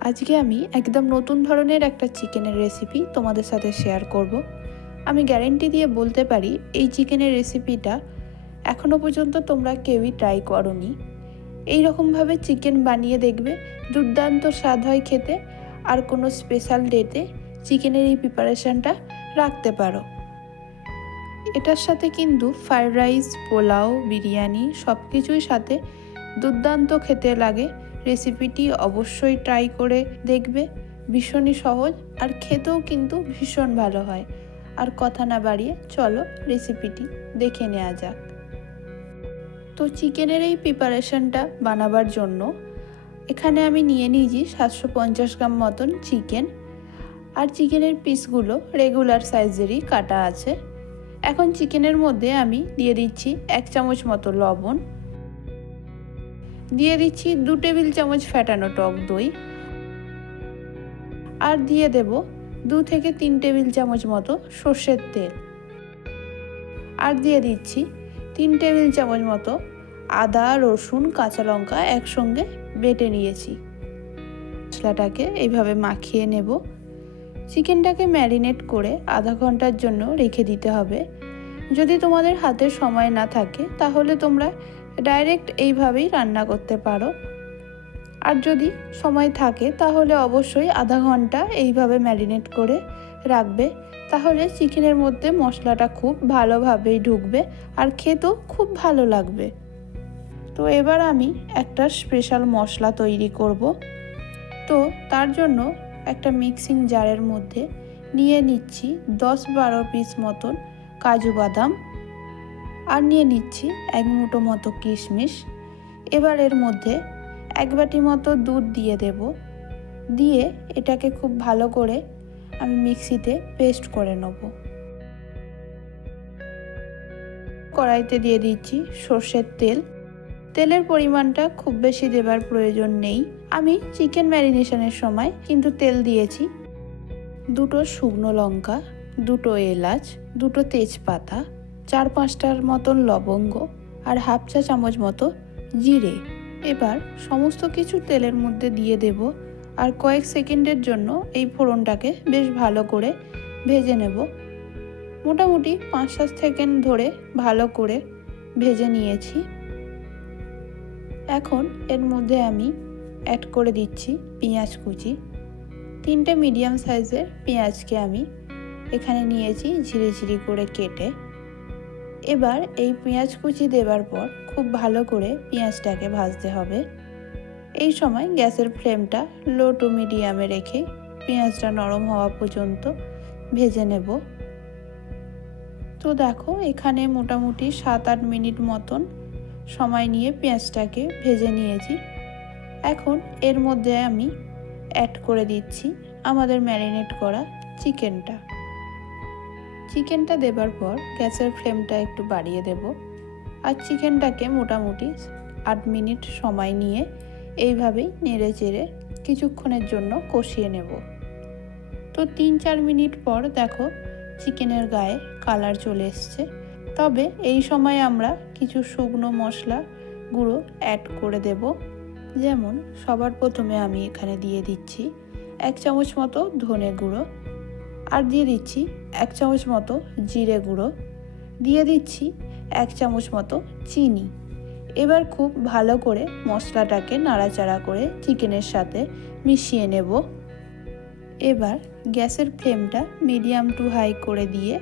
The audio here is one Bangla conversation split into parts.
আজকে আমি একদম নতুন ধরনের একটা চিকেনের রেসিপি তোমাদের সাথে শেয়ার করব। আমি গ্যারেন্টি দিয়ে বলতে পারি, এই চিকেনের রেসিপিটা এখনও পর্যন্ত তোমরা কেউই ট্রাই করনি। এই রকমভাবে চিকেন বানিয়ে দেখবে, দুর্দান্ত স্বাদ হয় খেতে, আর কোনো স্পেশাল ডেতে চিকেনের এই প্রিপারেশানটা রাখতে পারো। এটার সাথে কিন্তু ফ্রাইড রাইস পোলাও, বিরিয়ানি সব কিছুই সাথে দুর্দান্ত খেতে লাগে। রেসিপিটি অবশ্যই ট্রাই করে দেখবে। ভীষণই সহজ আর খেতেও কিন্তু ভীষণ ভালো হয়। আর কথা না বাড়িয়ে চলো রেসিপিটি দেখে নেওয়া যাক। তো চিকেনের এই প্রিপারেশনটা বানাবার জন্য এখানে আমি নিয়ে নিয়েছি সাতশো পঞ্চাশ গ্রাম মতন চিকেন আর চিকেনের পিসগুলো রেগুলার সাইজেরই কাটা আছে। এখন চিকেনের মধ্যে আমি দিয়ে দিচ্ছি এক চামচ মতো লবণ। দিয়ে দিচ্ছি দু টেবিল চামচ ফ্যাটানো টক দই। আর দিয়ে দেব দু থেকে তিন টেবিল চামচ মতো সর্ষের তেল। আর দিয়ে দিচ্ছি তিন টেবিল চামচ মতো আদা, রসুন, কাঁচা লঙ্কা একসঙ্গে বেটে নিয়েছি। মশলাটাকে এইভাবে মাখিয়ে নেব। চিকেনটাকে ম্যারিনেট করে আধা ঘণ্টার জন্য রেখে দিতে হবে। যদি তোমাদের হাতে সময় না থাকে, তাহলে তোমরা ডাইরেক্ট এইভাবেই রান্না করতে পারো। আর যদি সময় থাকে, তাহলে অবশ্যই আধা ঘণ্টা এইভাবে ম্যারিনেট করে রাখবে। তাহলে চিকেনের মধ্যে মশলাটা খুব ভালোভাবেই ঢুকবে আর খেতেও খুব ভালো লাগবে। তো এবার আমি একটা স্পেশাল মশলা তৈরি করব। তো তার জন্য একটা মিক্সিং জারের মধ্যে নিয়ে নিচ্ছি দশ বারো পিস মতন কাজু বাদাম। আর নিয়ে নিচ্ছি এক মুঠো মতো কিশমিশ। এবার এর মধ্যে এক বাটি মতো দুধ দিয়ে দেব। দিয়ে এটাকে খুব ভালো করে আমি মিক্সিতে পেস্ট করে নেব। কড়াইতে দিয়ে দিচ্ছি সর্ষের তেল। তেলের পরিমাণটা খুব বেশি দেবার প্রয়োজন নেই। আমি চিকেন ম্যারিনেশনের সময় কিন্তু তেল দিয়েছি। দুটো শুকনো লঙ্কা, দুটো এলাচ, দুটো তেজপাতা চার পাঁচটার মতন লবঙ্গ আর হাফ চা চামচ মতো জিরে। এবার সমস্ত কিছু তেলের মধ্যে দিয়ে দেব আর কয়েক সেকেন্ডের জন্য এই ফোড়নটাকে বেশ ভালো করে ভেজে নেব। মোটামুটি পাঁচ সাত সেকেন্ড ধরে ভালো করে ভেজে নিয়েছি। এখন এর মধ্যে আমি অ্যাড করে দিচ্ছি পেঁয়াজ কুচি। তিনটে মিডিয়াম সাইজের পেঁয়াজকে আমি এখানে নিয়েছি ঝিরি ঝিরি করে কেটে। এবার এই পেঁয়াজ কুচি দেবার পর খুব ভালো করে পেঁয়াজটাকে ভাজতে হবে। এই সময় গ্যাসের ফ্লেমটা লো টু মিডিয়ামে রেখে পেঁয়াজটা নরম হওয়া পর্যন্ত ভেজে নেব। তো দেখো, এখানে মোটামুটি সাত আট মিনিট মতন সময় নিয়ে পেঁয়াজটাকে ভেজে নিয়েছি। এখন এর মধ্যে আমি অ্যাড করে দিচ্ছি আমাদের ম্যারিনেট করা চিকেনটা চিকেনটা দেবার পর গ্যাসের ফ্লেমটা একটু বাড়িয়ে দেব আর চিকেনটাকে মোটামুটি আট মিনিট সময় নিয়ে এইভাবেই নেড়ে চেড়ে কিছুক্ষণের জন্য কষিয়ে নেব। তো তিন চার মিনিট পর দেখো চিকেনের গায়ে কালার চলে এসছে। তবে এই সময় আমরা কিছু শুকনো মশলা গুঁড়ো অ্যাড করে দেব। যেমন সবার প্রথমে আমি এখানে দিয়ে দিচ্ছি এক চামচ মতো ধনে গুঁড়ো। আর দিয়ে দিচ্ছি এক চামচ মতো জিরে গুঁড়ো। দিয়ে দিচ্ছি এক চামচ মতো চিনি। এবার খুব ভালো করে মশলাটাকে নাড়াচাড়া করে চিকেনের সাথে মিশিয়ে নেব। এবার গ্যাসের ফ্লেমটা মিডিয়াম টু হাই করে দিয়ে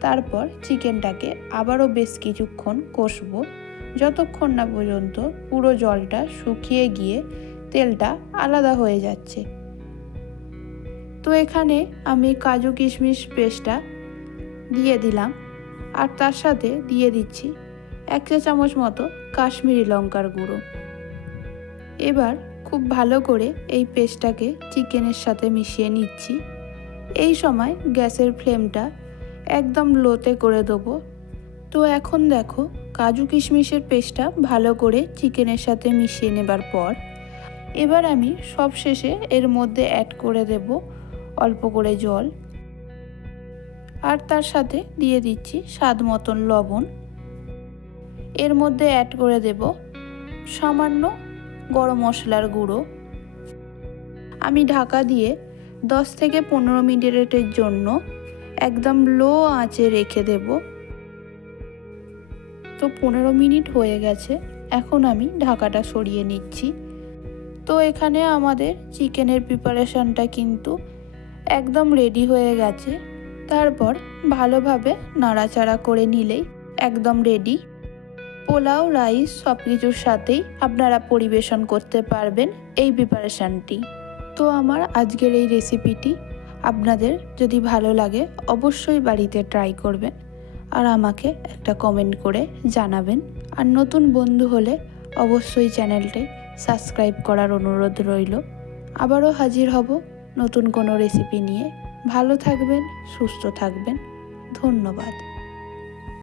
তারপর চিকেনটাকে আবারও বেশ কিছুক্ষণ কষবো। যতক্ষণ না পর্যন্ত পুরো জলটা শুকিয়ে গিয়ে তেলটা আলাদা হয়ে যাচ্ছে। তো এখানে আমি কাজু কিশমিশ পেস্টটা দিয়ে দিলাম আর তার সাথে দিয়ে দিচ্ছি এক চা চামচ মতো কাশ্মীরি লঙ্কার গুঁড়ো। এবার খুব ভালো করে এই পেস্টটাকে চিকেনের সাথে মিশিয়ে নিচ্ছি। এই সময় গ্যাসের ফ্লেমটা একদম লোতে করে দেবো। তো এখন দেখো কাজু কিশমিশের পেস্টটা ভালো করে চিকেনের সাথে মিশিয়ে নেবার পর এবার আমি সব শেষে এর মধ্যে অ্যাড করে দেব অল্প করে জল। আর তার সাথে দিয়ে দিচ্ছি স্বাদ মতন লবণ। এর মধ্যে অ্যাড করে দেব সামান্য গরম মশলার গুঁড়ো। আমি ঢাকা দিয়ে দশ থেকে পনেরো মিনিটের জন্য একদম লো আঁচে রেখে দেব। তো পনেরো মিনিট হয়ে গেছে, এখন আমি ঢাকাটা সরিয়ে নিচ্ছি। তো এখানে আমাদের চিকেনের প্রিপারেশনটা কিন্তু একদম রেডি হয়ে গেছে। তারপর ভালোভাবে নাড়াচাড়া করে নিলেই একদম রেডি পোলাও, রাইস সব কিছুর সাথেই আপনারা পরিবেশন করতে পারবেন এই প্রিপারেশানটি তো আমার আজকের এই রেসিপিটি আপনাদের যদি ভালো লাগে অবশ্যই বাড়িতে ট্রাই করবেন আর আমাকে একটা কমেন্ট করে জানাবেন। আর নতুন বন্ধু হলে অবশ্যই চ্যানেলটি সাবস্ক্রাইব করার অনুরোধ রইল। আবারও হাজির হব নতুন কোনো রেসিপি নিয়ে ভালো থাকবেন সুস্থ থাকবেন। ধন্যবাদ।